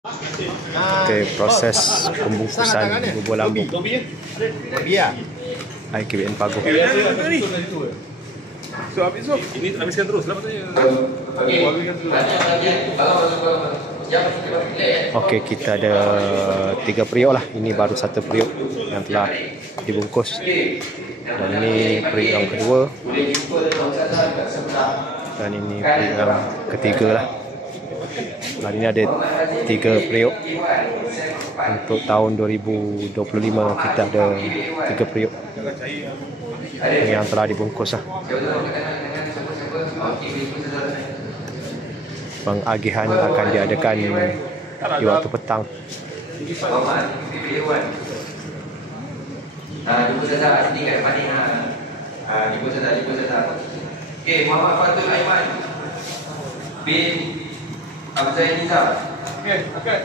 Okey, proses pembungkusan bubur lambung IKBN Paguh. So habis so ini habiskan terus lah katanya. Okey, kita ada 3 periuk lah. Ini baru 1 periuk yang telah dibungkus. Dan ini periuk yang kedua. Dan ini periuk yang ketiga lah. Dan ini ada 3 periuk. Untuk tahun 2025 kita ada 3 periuk yang telah dibungkus lah. Pengagihan akan diadakan di waktu petang. Jumpa saja sini kat depan ni. Jumpa saja. Okey, Muhammad Fatul Aiman bin Abzai Nizam. Okey.